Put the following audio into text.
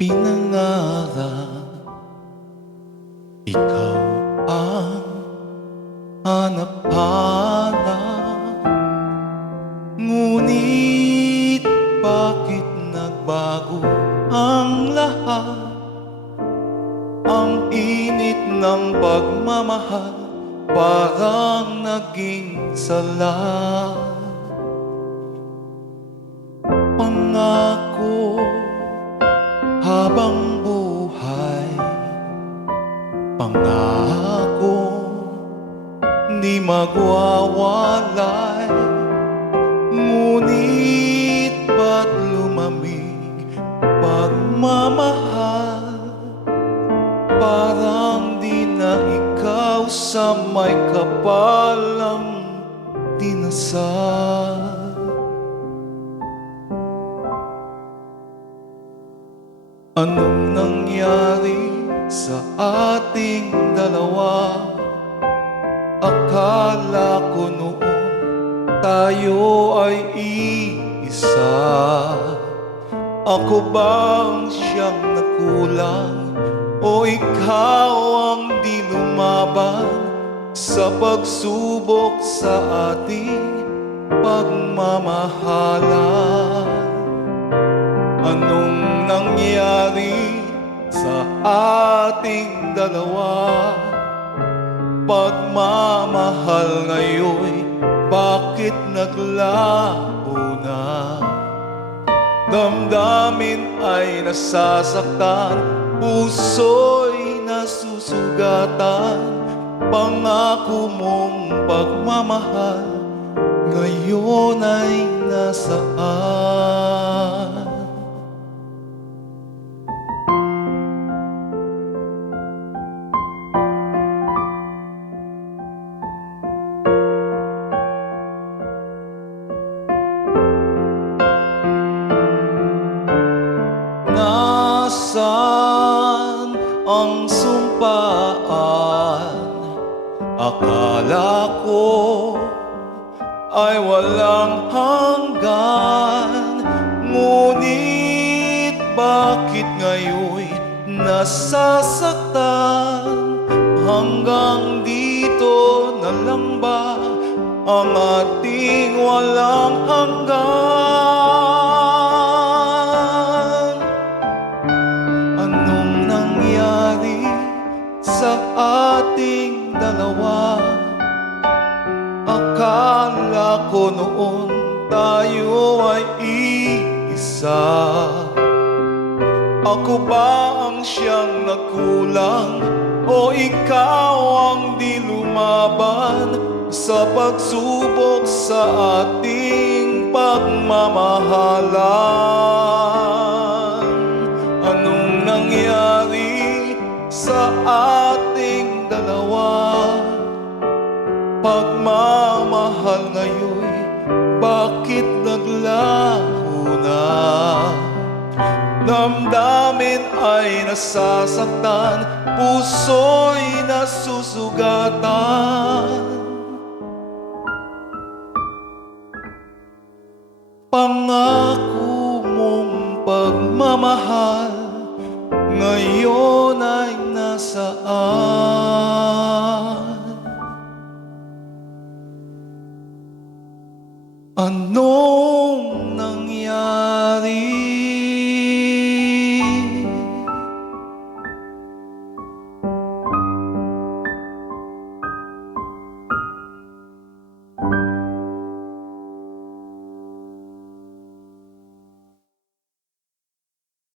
pinangarap. Ikaw ang hanap-hanap, ngunit bakit nagbago ang lahat? Ang init ng pagmamahal parang naging sala. Pangako habang buhay, pangako di magwawalay. Ngunit ba't lumamig pagmamahal? Parang di na ikaw sa may kapalang dinasal. Anong nangyari sa ating dalawa? Akala ko noon tayo ay iisa. Ako bang siyang nakulang, o ikaw ang di lumaban sa pagsubok sa ating pagmamahalan? Anong nangyari sa ating dalawa? Pagmamahal ngayon, bakit naglaho na? Damdamin ay nasasaktan, puso'y nasusugatan. Pangako mong pagmamahal ngayon ay nasaan? Nasaan ang sumpaan? Akala ko ay walang hanggan. Ngunit bakit ngayon nasasaktan? Hanggang dito na lang ba ang ating walang hanggan? Anong nangyari sa ating dalawa? Akala ko noon tayo ay iisa. Ako ba ang siyang nagkulang, o ikaw ang di lumaban sa pagsubok sa ating pagmamahalan? Anong nangyari sa ating dalawa? Pagmamahal ngayon, bakit naglaho na? Damdamin ay nasasaktan, puso'y nasusugatan. Pangako mong pagmamahal ngayon ay nasaan? Anong nangyari